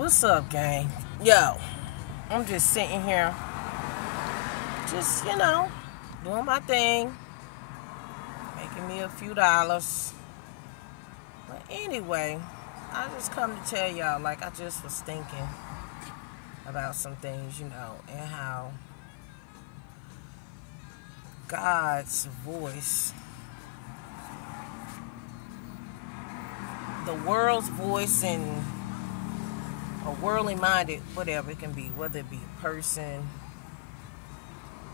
What's up, gang? Yo, I'm just sitting here, just, doing my thing, making me a few dollars. But anyway, I just come to tell y'all, like, I just was thinking about some things, and how God's voice, the world's voice, and a worldly minded, whatever it can be, whether it be a person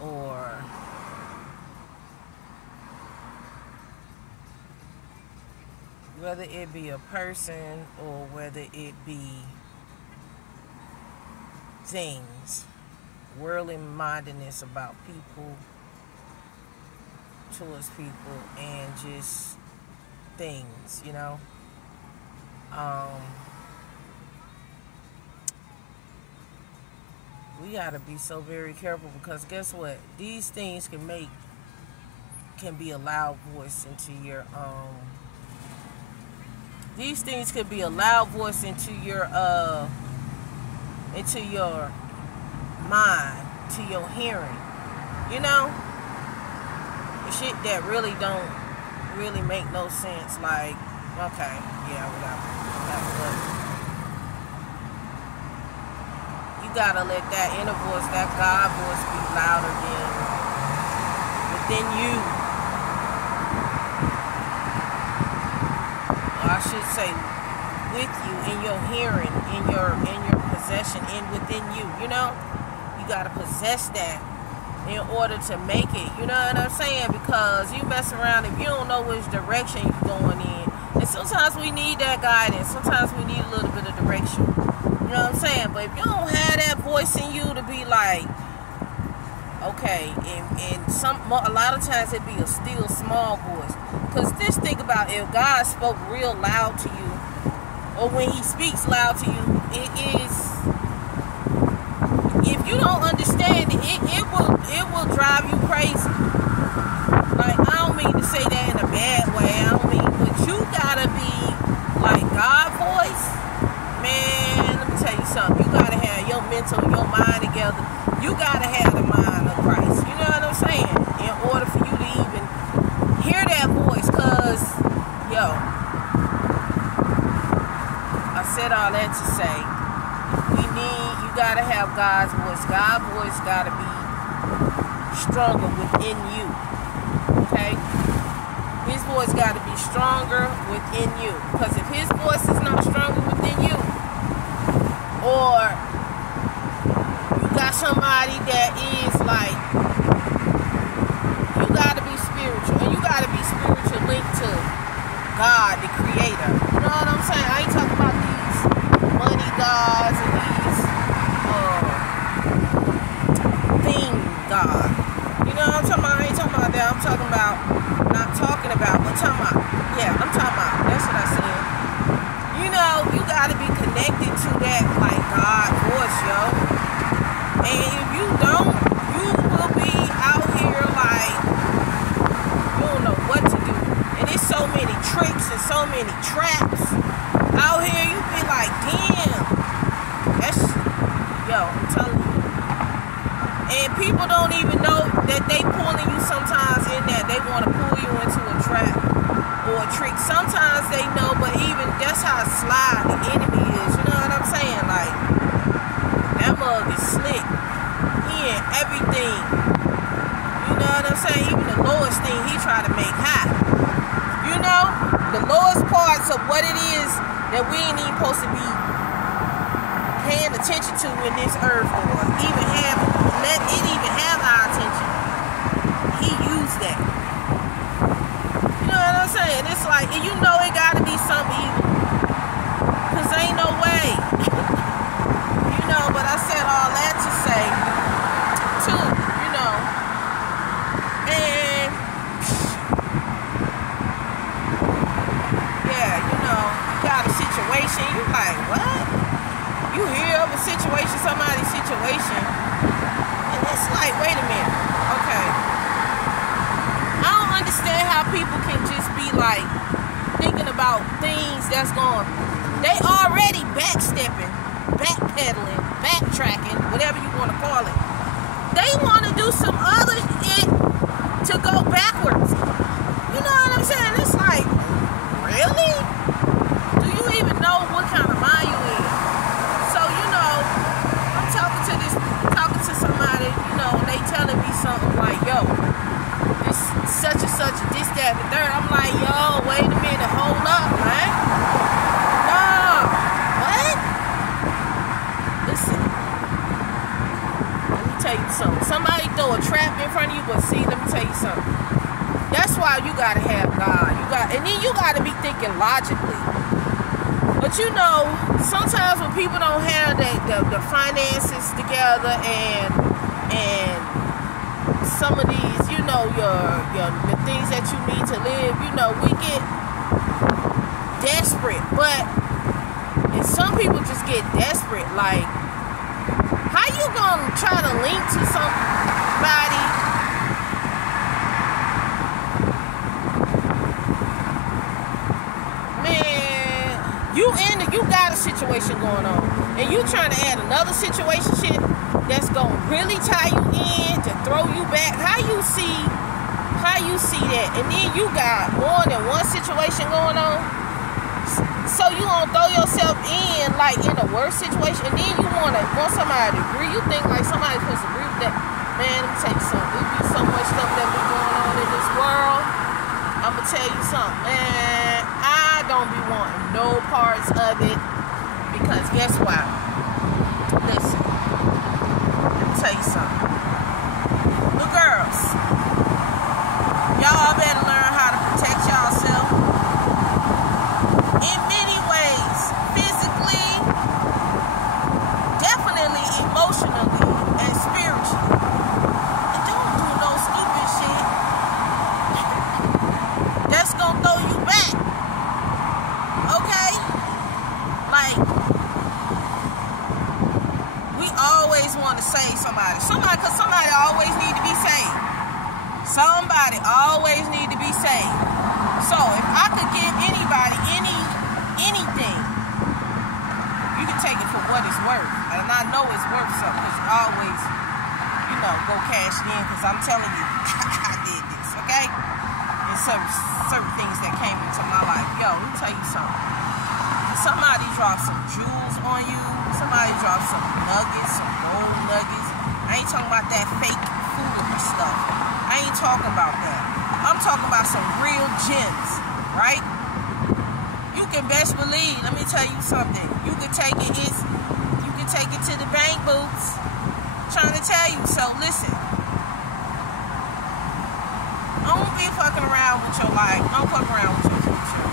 or whether it be things, worldly mindedness about people, towards people, and just things, we gotta be so very careful, because guess what? These things can be a loud voice into your these things could be a loud voice into your mind, to your hearing. The shit that really don't really make no sense. Like, okay, yeah, whatever. You gotta let that inner voice, that God voice, be louder than within you. Or I should say, with you, in your hearing, in your possession, and within you. You gotta possess that in order to make it. You know what I'm saying? Because you mess around, if you don't know which direction you're going in, and sometimes we need that guidance. Sometimes we need a little bit of direction. You know what I'm saying? But if you don't have that voice in you to be like, okay, and a lot of times it be a still small voice. Because just think about, if God spoke real loud to you, or when he speaks loud to you, it is, if you don't understand it, it will drive you crazy. Like, I don't mean to say that in a bad way. I don't mean, but you gotta be like God voice. Man, let me tell you something. You gotta have your mental, your mind together. You gotta have the mind of Christ. You know what I'm saying? In order for you to even hear that voice. Cause, I said all that to say, you gotta have God's voice. God's voice gotta be stronger within you. Okay? His voice gotta be stronger within you. Because if his voice is not stronger within you, or you got somebody that is like, you gotta be spiritual, and you gotta be spiritual linked to God, the creator. You know what I'm saying? I ain't talking about these money gods and these thing God. You know what I'm talking about? I ain't talking about that. I'm talking about, that's what I said. You gotta be connected to that, like, God voice, yo. And if you don't, you will be out here like, you don't know what to do. And there's so many tricks and so many traps out here. You be like, damn, I'm telling you. And people don't even know that they pulling you sometimes in that. They want to pull you into a trap or a trick. Sometimes they know, but even that's how sly the enemy is. You know what I'm saying? Like, that mug is slick. He in everything. You know what I'm saying? Even the lowest thing he try to make high. The lowest parts of what it is that we ain't even supposed to be paying attention to in this earth, or even let it even have our attention. He used that. You know what I'm saying? It's like, and it gotta be something evil. Cause ain't no way. But I said all that to say, too, and you got a situation, you like, what? You hear of a situation, somebody's situation, and it's like, wait a minute, okay. I don't understand how people can just be like, thinking about things that's going, they already backstepping backpedaling, backtracking, whatever you want to call it. They want to do some other shit to go backwards. You know what I'm saying? It's like, really? Do you even know what kind of mind you in? So, you know, I'm talking to somebody, you know, and they telling me something like, yo, this such and such, and this, that, and the third. I'm like, yo, wait a minute, hold up, man. No, what? Listen, let me tell you something. Somebody throw a trap in front of you, but see, let me tell you something. That's why you gotta have God. And then you gotta be thinking logically. But you know, sometimes when people don't have the finances together and some of these, you know, the things that you need to live, you know, we get desperate. And some people just get desperate. Like, how you gonna try to link to somebody? You got a situation going on, and you trying to add another situation shit that's gonna really tie you in to throw you back. How you see that? And then you got more than one situation going on, so you gonna throw yourself in like in the worst situation, and then you want somebody to agree. You think like somebody's supposed to agree with that? Man, let me tell you something. There be so much stuff that be going on in this world. I'ma tell you something, man. I don't be wanting no parts of it, because guess what? Listen, let me tell you something. Little girls, y'all better learn how to protect yourself in many ways. Physically, definitely emotionally, and spiritually. And don't do no stupid shit that's gonna throw you back. Okay? Like, we always want to save somebody. Because somebody always need to be saved. Somebody always need to be saved. So, if I could give anybody anything, you can take it for what it's worth. And I know it's worth something, because you always, you know, go cash in, because I'm telling you, I did this, okay? And certain things that came into my life. Yo, let me tell you something. Somebody dropped some jewels on you. Somebody dropped some nuggets, some gold nuggets. I ain't talking about that fake foolery stuff. I ain't talking about that. I'm talking about some real gems, right? You can best believe, let me tell you something. You can take it to the bank, boots. I'm trying to tell you. So listen. Don't be fucking around with your life. Don't fuck around with your future.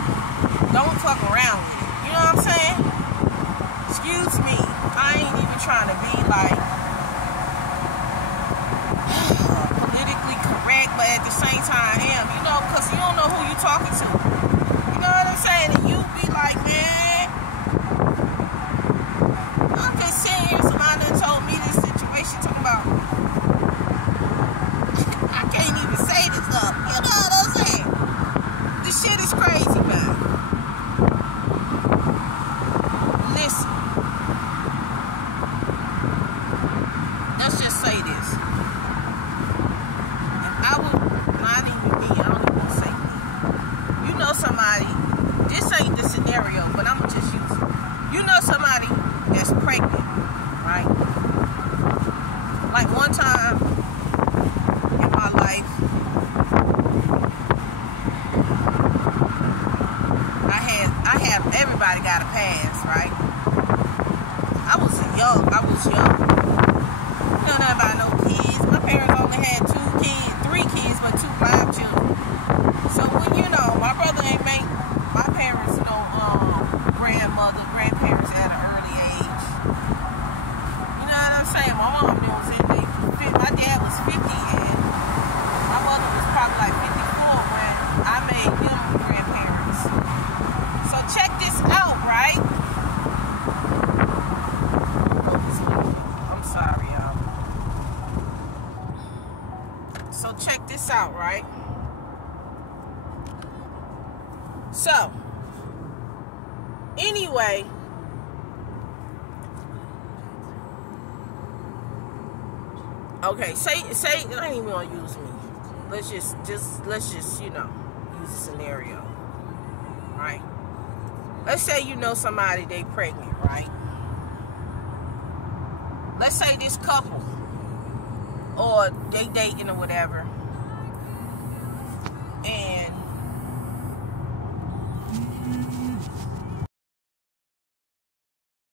Don't fuck around with it. You know what I'm saying? Excuse me. I ain't even trying to be like politically correct, but at the same time I am. You know, because you don't know who you're talking to. You know what I'm saying? And you be like, man, I'm just sitting here. Somebody done told me this situation, talking about I can't even say this up. You know what I'm saying? This shit is crazy, man. Listen. Let's just say this. If I would, not even me, I don't even say me. You know somebody, this ain't the scenario, but I'm gonna just use it. You know somebody that's pregnant, right? Like one time in my life, I had everybody got a pass, right? I was young. You know nothing about no kids. My parents only had 3 kids, but 2 5 children. So when, you know, my brother ain't make my parents, you know, grandparents at an early age. You know what I'm saying? My mom was my dad was 50 and my mother was probably like 54 when I made them grandparents. So check this out, right? I'm sorry, y'all. So check this out, right? So, anyway, Okay, say I ain't even gonna use me. Let's just you know, use a scenario, right? Let's say you know somebody, they pregnant, right? Let's say this couple, or they dating or whatever,